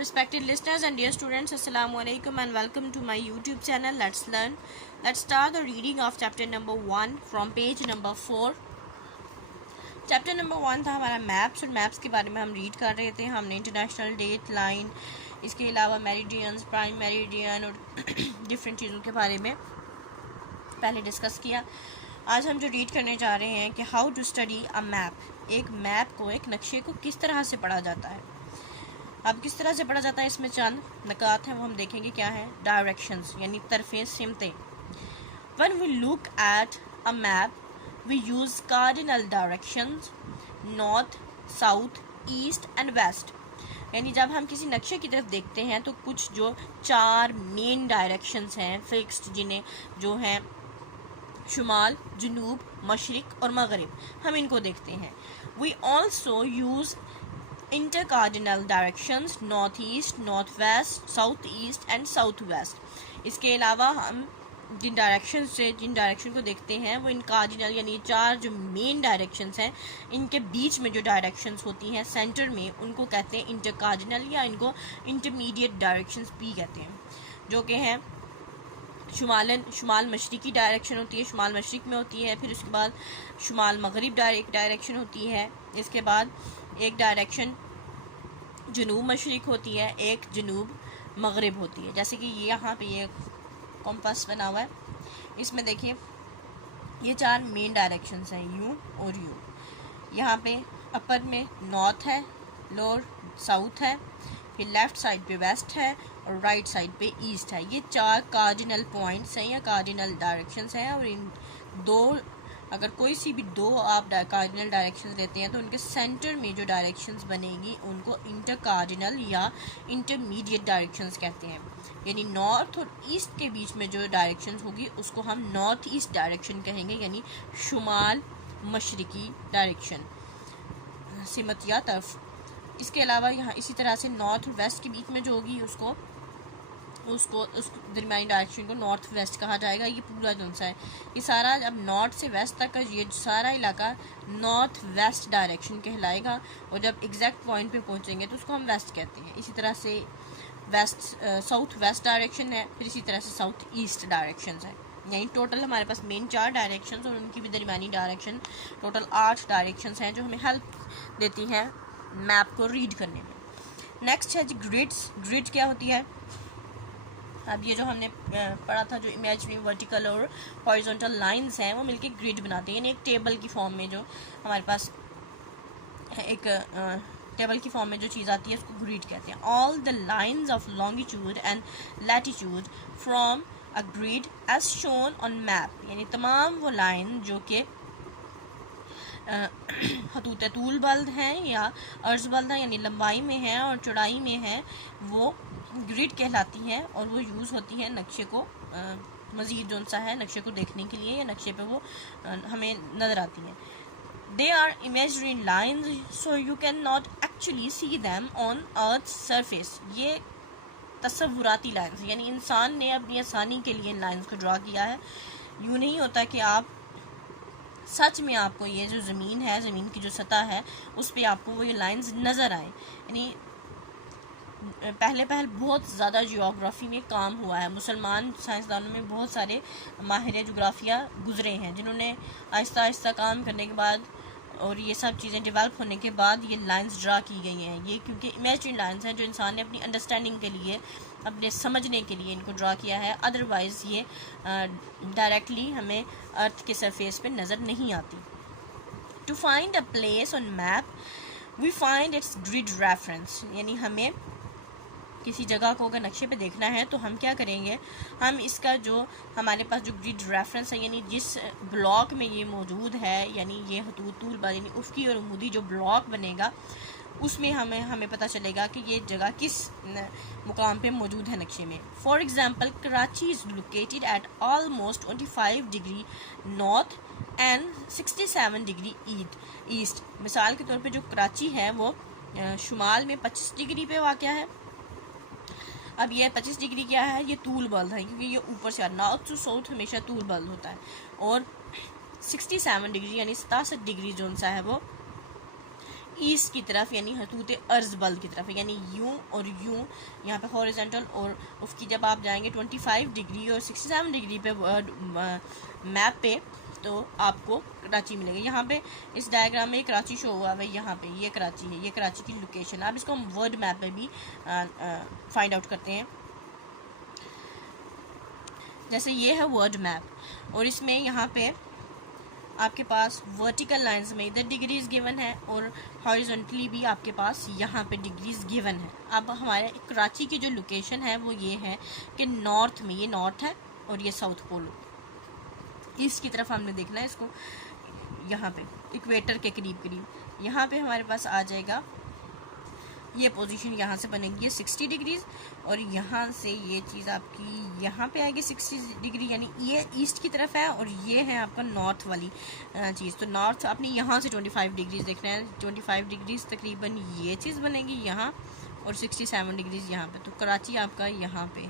Respected listeners and dear students, Assalamu alaikum and welcome to my YouTube channel. Let's learn. Let's start the reading of chapter number 1 from page number 4. Chapter number 1 था हमारा maps, और maps के बारे में हम read कर रहे थे. हमने इंटरनेशनल डेट लाइन, इसके अलावा मेरिडियंस, प्राइम मेरिडियन और डिफरेंट चीज़ों के बारे में पहले डिस्कस किया. आज हम जो रीड करने जा रहे हैं कि how to study a map. एक मैप को, एक नक्शे को किस तरह से पढ़ा जाता है. अब किस तरह से पढ़ा जाता है, इसमें चंद नकात हैं वो हम देखेंगे. क्या है? डायरेक्शंस यानी तरफें, सिमतें. When we look at a map we use cardinal directions north, south, east and west. यानी जब हम किसी नक्शे की तरफ देखते हैं तो कुछ जो 4 मेन डायरेक्शंस हैं फिक्स्ड, जिन्हें जो हैं शुमाल, जनूब, मशरिक और मगरिब, हम इनको देखते हैं. we also use intercardinal directions north east, north west, south east and south west. इसके अलावा हम जिन डायरेक्शन को देखते हैं वो इन कार्डिनल यानी 4 जो मेन डायरेक्शंस हैं, इनके बीच में जो डायरेक्शंस होती हैं सेंटर में, उनको कहते हैं इंटर कार्डिनल या इनको इंटरमीडिएट डायरेक्शंस भी कहते हैं, जो कि हैं शुमाल मशरिकी डायरेक्शन होती है, शुमाल मशरिक में होती है. फिर उसके बाद शुमाल मगरिब डायरेक्शन होती है. इसके बाद एक डायरेक्शन जनूब मशरिक होती है, एक जनूब मगरिब होती है. जैसे कि यहाँ पे ये कॉम्पास बना हुआ है, इसमें देखिए ये 4 मेन डायरेक्शंस हैं, यू और यू. यहाँ पे अपर में नॉर्थ है, लोअर साउथ है, फिर लेफ़्ट साइड पे वेस्ट है और राइट साइड पे ईस्ट है. ये 4 कार्डिनल पॉइंट्स हैं या कार्डिनल डायरेक्शंस हैं. और इन दो, अगर कोई सी भी 2 आप कार्डिनल डायरेक्शंस लेते हैं तो उनके सेंटर में जो डायरेक्शंस बनेगी उनको इंटर कार्डिनल या इंटरमीडिएट डायरेक्शंस कहते हैं. यानी नॉर्थ और ईस्ट के बीच में जो डायरेक्शंस होगी उसको हम नॉर्थ ईस्ट डायरेक्शन कहेंगे, यानी शुमाल मशरिकी डायरेक्शन, सिमत या तरफ. इसके अलावा यहाँ इसी तरह से नॉर्थ और वेस्ट के बीच में जो होगी उसको उस दरमियानी डायरेक्शन को नॉर्थ वेस्ट कहा जाएगा. ये पूरा जो सा है, ये सारा अब नॉर्थ से वेस्ट तक का ये सारा इलाका नॉर्थ वेस्ट डायरेक्शन कहलाएगा. और जब एग्जैक्ट पॉइंट पे पहुंचेंगे तो उसको हम वेस्ट कहते हैं. इसी तरह से वेस्ट साउथ वेस्ट डायरेक्शन है, फिर इसी तरह से साउथ ईस्ट डायरेक्शन है. यानी टोटल हमारे पास मेन 4 डायरेक्शंस और उनकी भी दरमियानी डायरेक्शन, टोटल 8 डायरेक्शंस हैं जो हमें हेल्प देती हैं मैप को रीड करने में. नेक्स्ट है जी ग्रिड्स. ग्रिड क्या होती है? अब ये जो हमने पढ़ा था, जो इमेजिनरी वर्टिकल और हॉरिजॉन्टल लाइंस हैं वो मिलके ग्रिड बनाते हैं. यानी एक टेबल की फॉर्म में जो हमारे पास एक टेबल की फॉर्म में जो चीज़ आती है उसको ग्रिड कहते हैं. All the lines of longitude and latitude from a grid as shown on map. यानी तमाम वो लाइन जो कि खतूत तूल बल्द हैं या अर्ज बल्द हैं, यानी लंबाई में हैं और चौड़ाई में हैं, वो ग्रिड कहलाती हैं. और वो यूज़ होती हैं नक्शे को मज़ीद जो सा है नक्शे को देखने के लिए, या नक्शे पे वो हमें नज़र आती हैं. They are imaginary lines, so you cannot actually see them on Earth's surface. ये तस्वुराती लाइन्स, यानी इंसान ने अपनी आसानी के लिए इन लाइन्स को ड्रा किया है. यूँ नहीं होता कि आप सच में आपको ये जो ज़मीन है, ज़मीन की जो सतह है उस पर आपको वो ये लाइन्स नज़र आए. यानी पहले बहुत ज़्यादा जियोग्राफी में काम हुआ है. मुसलमान साइंसदानों में बहुत सारे माहिर जोग्राफिया गुजरे हैं जिन्होंने आहिस्ता आहिस्ता काम करने के बाद और ये सब चीज़ें डेवलप होने के बाद ये लाइंस ड्रा की गई हैं. ये क्योंकि इमेजिनरी लाइंस हैं जो इंसान ने अपनी अंडरस्टैंडिंग के लिए, अपने समझने के लिए इनको ड्रा किया है. अदरवाइज़ ये डायरेक्टली हमें अर्थ के सरफेस पे नज़र नहीं आती. To find a place on map we find its grid reference. यानी हमें किसी जगह को अगर नक्शे पे देखना है तो हम क्या करेंगे, हम इसका जो हमारे पास जो ग्रिड रेफरेंस है, यानी जिस ब्लॉक में ये मौजूद है, यानी ये खतूत तूल बल्द यानी उफ़क़ी और उमूदी जो ब्लॉक बनेगा उसमें हमें पता चलेगा कि ये जगह किस मुकाम पे मौजूद है नक्शे में. For example, Karachi is located at almost 25 degree north and 67 degree east. मिसाल के तौर पे जो कराची है वो शुमाल में 25 डिग्री पे वाक़या है. अब ये 25 डिग्री क्या है? ये तूल बल्द है, क्योंकि ये ऊपर से नॉर्थ टू साउथ हमेशा तूल बल्द होता है. और 67 डिग्री यानी 67 डिग्री जो सा है वो ईस्ट की तरफ यानी खतूत अर्ज बल्द की तरफ, यानी यूं और यूं यहाँ पे हॉरिजॉन्टल, और उसकी जब आप जाएंगे 25 डिग्री और 67 डिग्री पे मैप पे तो आपको कराची मिलेगा। यहाँ पे इस डायग्राम में कराची शो हुआ है, यहाँ पे ये कराची है, ये कराची की लोकेशन। आप इसको हम वर्ल्ड मैप पे भी फाइंड आउट करते हैं। जैसे ये है वर्ल्ड मैप और इसमें यहाँ पे आपके पास वर्टिकल लाइंस में इधर डिग्रीज गिवन है और हॉरिजॉन्टली भी आपके पास यहाँ पे डिग्रीज गिवन है। अब हमारे कराची की जो लोकेशन है वो ये है कि नॉर्थ में, ये नॉर्थ है और ये साउथ पोल, ईस्ट की तरफ हमने देखना है इसको। यहाँ पे इक्वेटर के करीब करीब यहाँ पे हमारे पास आ जाएगा, ये पोजीशन यहाँ से बनेगी 60 डिग्रीज और यहाँ से ये चीज़ आपकी यहाँ पे आएगी 60 डिग्री, यानी ये ईस्ट की तरफ है और ये है आपका नॉर्थ वाली चीज़। तो नॉर्थ आपने यहाँ से 25 डिग्रीज देखना है, 25 डिग्रीज तकरीबन ये चीज़ बनेगी यहाँ और 67 डिग्रीज यहाँ पे। तो कराची आपका यहाँ पे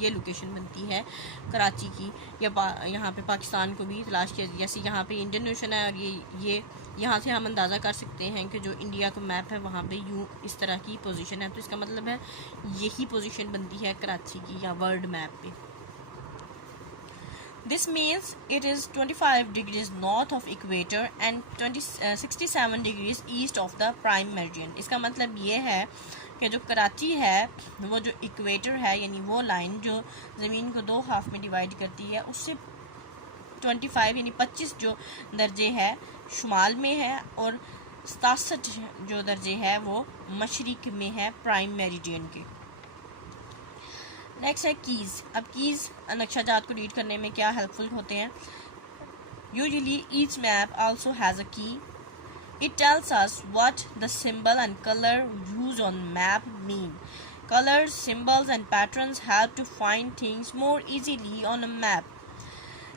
ये लोकेशन बनती है कराची की, या यहाँ पे पाकिस्तान को भी तलाश किया, जैसे यहाँ पे इंडियन ओशन है और ये यहाँ से हम अंदाज़ा कर सकते हैं कि जो इंडिया का मैप है वहाँ पे यूँ इस तरह की पोजीशन है, तो इसका मतलब है यही पोजीशन बनती है कराची की या वर्ल्ड मैप पे। This means it is 25 degrees north of equator and 67 degrees east of the prime meridian. इसका मतलब ये है कि जो कराची है वो जो इक्वेटर है, यानी वो लाइन जो ज़मीन को दो हाफ में डिवाइड करती है, उससे 25 यानी 25 जो दर्जे है शुमाल में है और 67 जो दर्जे है वो मशरिक में है प्राइम मेरिडियन के। नेक्स्ट है कीज़। अब कीज़ नक्शा को रीड करने में क्या हेल्पफुल होते हैं। Usually each map also has a की। It tells us what the symbol and color used on map mean. Colors, symbols and patterns help to find things more easily on a map.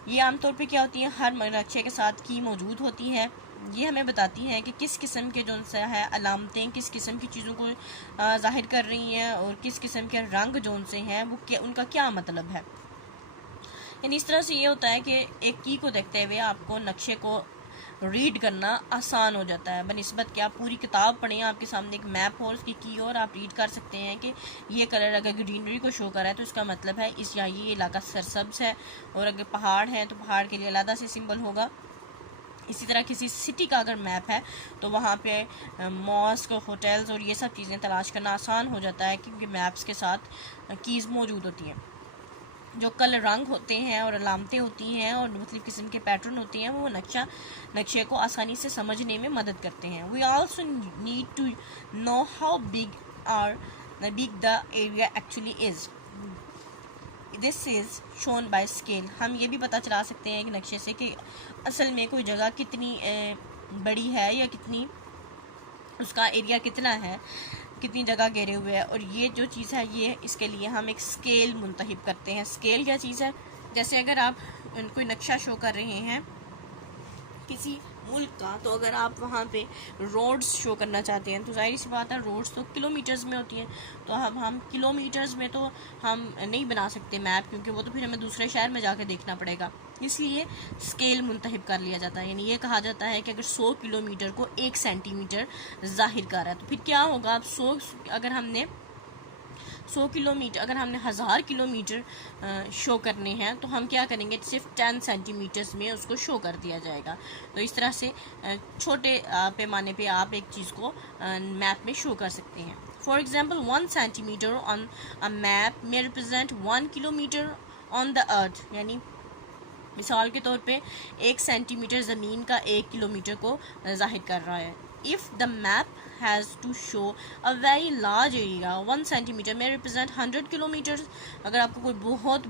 ये आमतौर पे क्या होती है, हर नक्शे के साथ की मौजूद होती है। ये हमें बताती हैं कि किस किस्म के जो से है अलामतें किस किस्म की चीज़ों को ज़ाहिर कर रही हैं और किस किस्म के रंग जो उनसे हैं वो क्या, उनका क्या मतलब है। यानी इस तरह से ये होता है कि एक की को देखते हुए आपको नक्शे को रीड करना आसान हो जाता है, बनिस्बत कि आप पूरी किताब पढ़ें, आपके सामने एक मैप हो उसकी की और आप रीड कर सकते हैं कि ये कलर अगर ग्रीनरी को शो कर रहा है तो इसका मतलब है इस या ये इलाका सरसब्ज है, और अगर पहाड़ है तो पहाड़ के लिए अलग से सिंबल होगा। इसी तरह किसी सिटी का अगर मैप है तो वहाँ पे मॉस्क, होटल्स और ये सब चीज़ें तलाश करना आसान हो जाता है क्योंकि मैप्स के साथ कीज़ मौजूद होती हैं। जो कलर रंग होते हैं और अलामतें होती हैं और मुख्तलिफ़ किस्म के पैटर्न होते हैं वो नक्शे को आसानी से समझने में मदद करते हैं। We also need to know how big the area actually is. This is shown by scale. हम ये भी पता चला सकते हैं कि नक्शे से कि असल में कोई जगह कितनी बड़ी है या कितनी उसका एरिया कितना है, कितनी जगह घेरे हुए है। और ये जो चीज़ है ये इसके लिए हम एक स्केल मुंतखब करते हैं। स्केल क्या चीज़ है, जैसे अगर आप कोई नक्शा शो कर रहे हैं किसी मुल्क का, तो अगर आप वहाँ पे रोड्स शो करना चाहते हैं तो जाहिर सी बात है रोड्स तो किलोमीटर्स में होती हैं, तो हम किलोमीटर्स में तो हम नहीं बना सकते मैप, क्योंकि वो तो फिर हमें दूसरे शहर में जाकर देखना पड़ेगा। इसलिए स्केल मुंतखब कर लिया जाता है। यानी ये कहा जाता है कि अगर 100 किलोमीटर को 1 सेंटीमीटर जाहिर कर रहा है तो फिर क्या होगा, अब 100 अगर हमने 100 किलोमीटर, अगर हमने 1000 किलोमीटर शो करने हैं तो हम क्या करेंगे, सिर्फ 10 सेंटीमीटर्स में उसको शो कर दिया जाएगा। तो इस तरह से छोटे पैमाने पे आप एक चीज़ को मैप में शो कर सकते हैं। For example 1 centimetre on a map में represent 1 kilometre on the earth. यानी मिसाल के तौर पे 1 सेंटीमीटर ज़मीन का 1 किलोमीटर को जाहिर कर रहा है। If the map has to show a very large area, 1 centimeter may represent 100 kilometers। अगर आपको कोई बहुत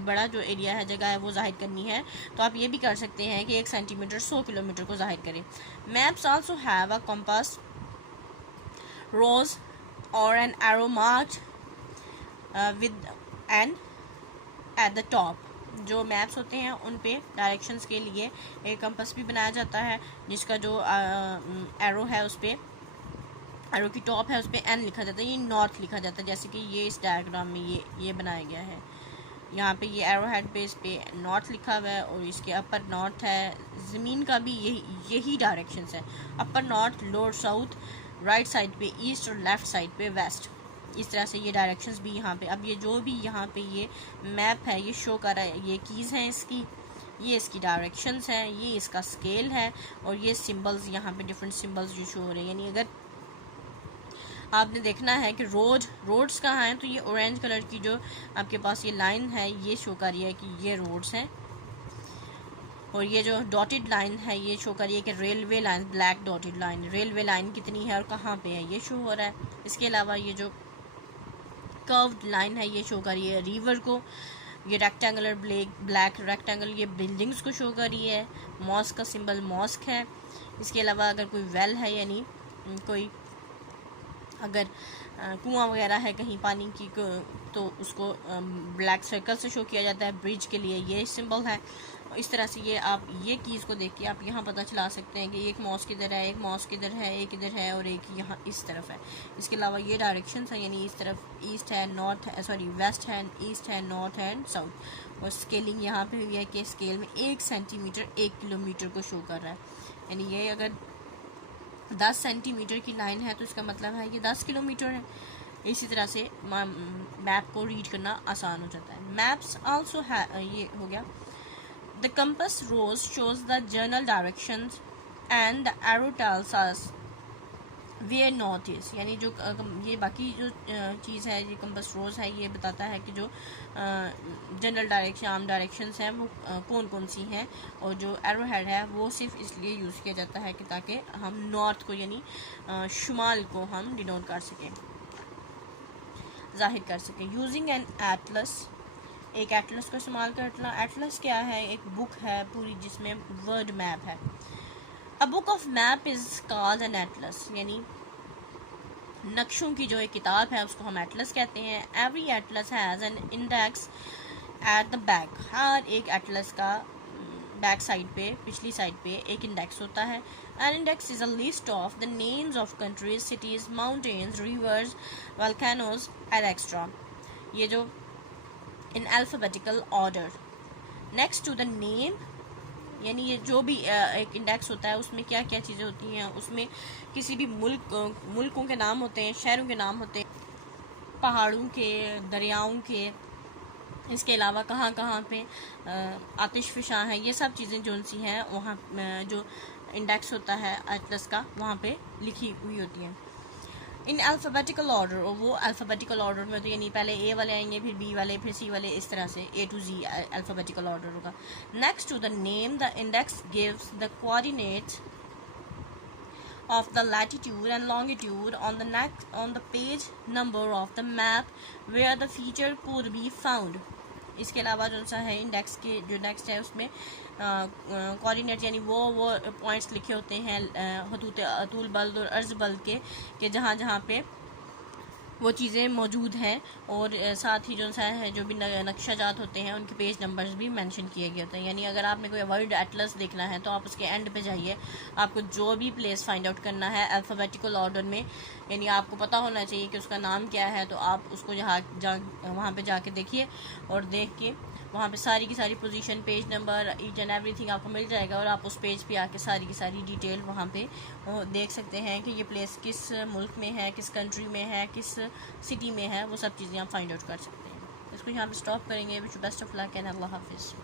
बड़ा जो एरिया है, जगह है, वो जाहिर करनी है तो आप ये भी कर सकते हैं कि 1 सेंटीमीटर 100 किलोमीटर को जाहिर करें। Maps also have a compass, rose or an arrow marked with an at the top। जो मैप्स होते हैं उन पे डायरेक्शंस के लिए एक कंपास भी बनाया जाता है, जिसका जो एरो है उस पर, एरो की टॉप है उस पर एन लिखा जाता है, ये नॉर्थ लिखा जाता है। जैसे कि ये इस डायग्राम में ये बनाया गया है, यहाँ पे ये एरो हेड पे इस पे नॉर्थ लिखा हुआ है और इसके अपर नॉर्थ है। ज़मीन का भी यही डायरेक्शंस है, upper north, lower south, right side पे ईस्ट और लेफ़्ट साइड पे वेस्ट। इस तरह से ये डायरेक्शंस भी यहाँ पे। अब ये जो भी यहाँ पे ये मैप है ये शो कर रहा है, ये कीज़ हैं इसकी, ये इसकी डायरेक्शंस हैं, ये इसका स्केल है और ये सिंबल्स यहाँ पे डिफरेंट सिंबल्स जो शो हो रहे हैं। यानी अगर आपने देखना है कि रोड्स कहाँ हैं तो ये ऑरेंज कलर की जो आपके पास ये लाइन है ये शो कर रही है कि ये रोड्स हैं, और ये जो डॉटेड लाइन है ये शो कर रही है कि railway line, black dotted line, railway line कितनी है और कहाँ पे है ये शो हो रहा है। इसके अलावा ये जो कर्व्ड लाइन है ये शो कर रही है रिवर को, ये रेक्टेंगुलर ब्लैक रेक्टेंगल ये बिल्डिंग्स को शो कर रही है। मॉस्क का सिंबल मॉस्क है। इसके अलावा अगर कोई वेल है यानी कोई अगर कुआं वगैरह है कहीं पानी की तो उसको ब्लैक सर्कल से शो किया जाता है। ब्रिज के लिए ये सिंबल है। इस तरह से ये आप ये कीज़ को देख के आप यहाँ पता चला सकते हैं कि एक मॉस्क इधर है, एक मॉस्क इधर है, एक इधर है और एक यहाँ इस तरफ है। इसके अलावा ये डायरेक्शंस हैं यानी इस तरफ ईस्ट है, नॉर्थ है, सॉरी वेस्ट है, ईस्ट है, नॉर्थ है एंड साउथ। और स्केलिंग यहाँ पे हुई है कि स्केल में 1 सेंटीमीटर 1 किलोमीटर को शो कर रहा है। यानी ये अगर 10 सेंटीमीटर की लाइन है तो इसका मतलब है ये 10 किलोमीटर है। इसी तरह से मैप को रीड करना आसान हो जाता है। मैप्स आल्सो है, ये हो गया। The compass rose shows the general directions and the arrow tells us where north is. यानी जो ये बाकी जो चीज़ है ये कंपस रोज है ये बताता है कि जो जनरल डायरेक्शन आम डायरेक्शंस हैं वो कौन कौन सी हैं, और जो एरो हेड है वो सिर्फ इसलिए यूज़ किया जाता है कि ताकि हम नॉर्थ को यानी शुमाल को हम डिनोट कर सकें, जाहिर कर सकें। यूजिंग एन एटलस, एक एटलस का इस्तेमाल करना। एटलस क्या है? एक बुक है पूरी जिसमें वर्ड मैप है। A book of map is called an Atlas, यानी नक्शों की जो एक किताब है उसको हम एटलस कहते हैं। Every atlas has an index at the back, हर एक एटलस का बैक साइड पे, पिछली साइड पे एक इंडेक्स होता है। An index is a list of the names of countries, cities, mountains, rivers, volcanoes and extra. ये जो in alphabetical order next to the name, यानी ये जो भी एक इंडेक्स होता है उसमें क्या क्या चीज़ें होती हैं, उसमें किसी भी मुल्कों के नाम होते हैं, शहरों के नाम होते हैं, पहाड़ों के, दरियाओं के। इसके अलावा कहाँ कहाँ पे आतिशफ़शा हैं, ये सब चीज़ें जो सी हैं वहाँ जो इंडेक्स होता है एटलस का वहाँ पे लिखी हुई होती हैं इन अल्फ़ाबेटिकल ऑर्डर। और वो अल्फ़ाबेटिकल ऑर्डर में होती है, यानी पहले ए वाले आएंगे, फिर बी वाले, फिर सी वाले, इस तरह से A to Z alphabetical order होगा। Next to the name, the index gives the coordinates of the latitude and longitude on the page number of the map where the feature could be found। इसके अलावा जो सा है index के जो next है उसमें कोऑर्डिनेट यानी वो पॉइंट्स लिखे होते हैं हदूद अतुल बल्द और अर्ज बल्द के जहाँ जहाँ पे वो चीज़ें मौजूद हैं, और साथ ही जो सा है जो भी नक्शाजात होते हैं उनके पेज नंबर्स भी मेंशन किए गए होते हैं। यानी अगर आपने कोई वर्ल्ड एटलस देखना है तो आप उसके एंड पे जाइए, आपको जो भी प्लेस फाइंड आउट करना है अल्फ़ाबेटिकल ऑर्डर में, यानी आपको पता होना चाहिए कि उसका नाम क्या है, तो आप उसको वहाँ पे जाके देखिए और देख के वहाँ पे सारी की सारी position, page number, each and everything आपको मिल जाएगा, और आप उस पेज पे आके सारी की सारी डिटेल वहाँ पे देख सकते हैं कि ये प्लेस किस मुल्क में है, किस कंट्री में है, किस सिटी में है, वो सब चीज़ें आप फाइंड आउट कर सकते हैं। इसको यहाँ पे स्टॉप करेंगे। Wish best of luck and अल्लाह हाफिज़।